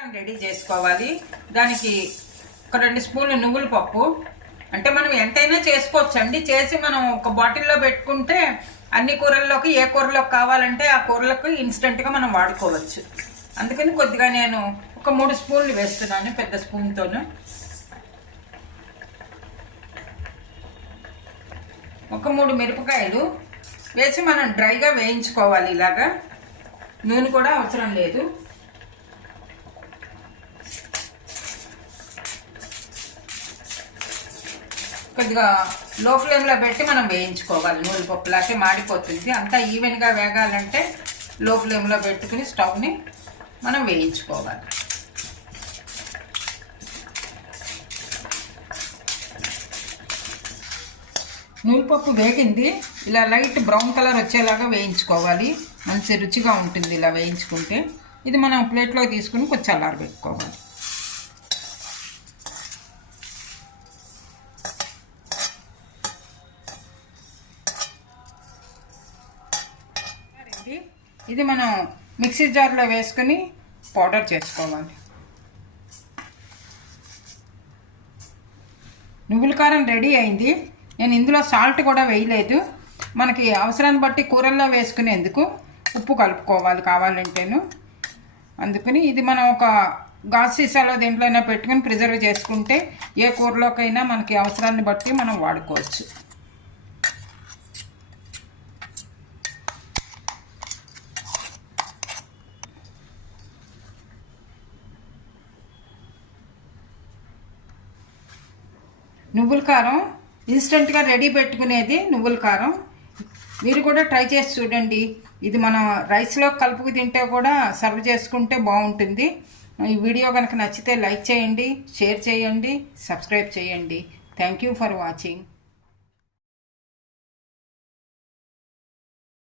కారం రెడీ చేసుకోవాలి. దానికి ఒక రెండు స్పూన్లు నువ్వుల పప్పు. అంటే మనం ఎంతైనా చేసుకోవచ్చు అండి చేసి మనం ఒక బాటిల్లో పెట్టుకుంటే అన్ని కూరల్లోకి ఏ కూరలోకి కావాలంటే ఆ కూరలకు ఇన్స్టెంట్గా మనం వాడుకోవచ్చు. అందుకని కొద్దిగా నేను ఒక మూడు స్పూన్లు వేస్తున్నాను పెద్ద స్పూన్తోను. ఒక మూడు మిరపకాయలు వేసి మనం డ్రైగా వేయించుకోవాలి ఇలాగా. నూనె కూడా అవసరం లేదు. కొద్దిగా లో ఫ్లేమ్లో పెట్టి మనం వేయించుకోవాలి. నూనె పప్పు మాడిపోతుంది. అంతా ఈవెన్గా వేగాలంటే లో ఫ్లేమ్లో పెట్టుకుని స్టవ్ని మనం వేయించుకోవాలి. నూనెపప్పు వేగింది. ఇలా లైట్ బ్రౌన్ కలర్ వచ్చేలాగా వేయించుకోవాలి. మంచి రుచిగా ఉంటుంది ఇలా వేయించుకుంటే. ఇది మనం ప్లేట్లో తీసుకుని కొంచెం చల్లారబెట్టుకోవాలి ఇది ఇది మనం మిక్సీ జార్లో వేసుకుని పౌడర్ చేసుకోవాలి. నువ్వుల కారం రెడీ అయింది. నేను ఇందులో సాల్ట్ కూడా వేయలేదు. మనకి అవసరాన్ని బట్టి కూరల్లో వేసుకునేందుకు ఉప్పు కలుపుకోవాలి కావాలంటేను. అందుకని ఇది మనం ఒక గాజు సీసాలో దేంట్లోనైనా పెట్టుకుని ప్రిజర్వ్ చేసుకుంటే ఏ కూరలోకైనా మనకి అవసరాన్ని బట్టి మనం వాడుకోవచ్చు. నువ్వుల కారం ఇన్స్టెంట్గా రెడీ పెట్టుకునేది నువ్వుల కారం. మీరు కూడా ట్రై చేసి చూడండి. ఇది మనం రైస్లో కలుపుకు తింటే కూడా సర్వ్ చేసుకుంటే బాగుంటుంది. ఈ వీడియో కనుక నచ్చితే లైక్ చేయండి షేర్ చేయండి సబ్స్క్రైబ్ చేయండి. Thank you for watching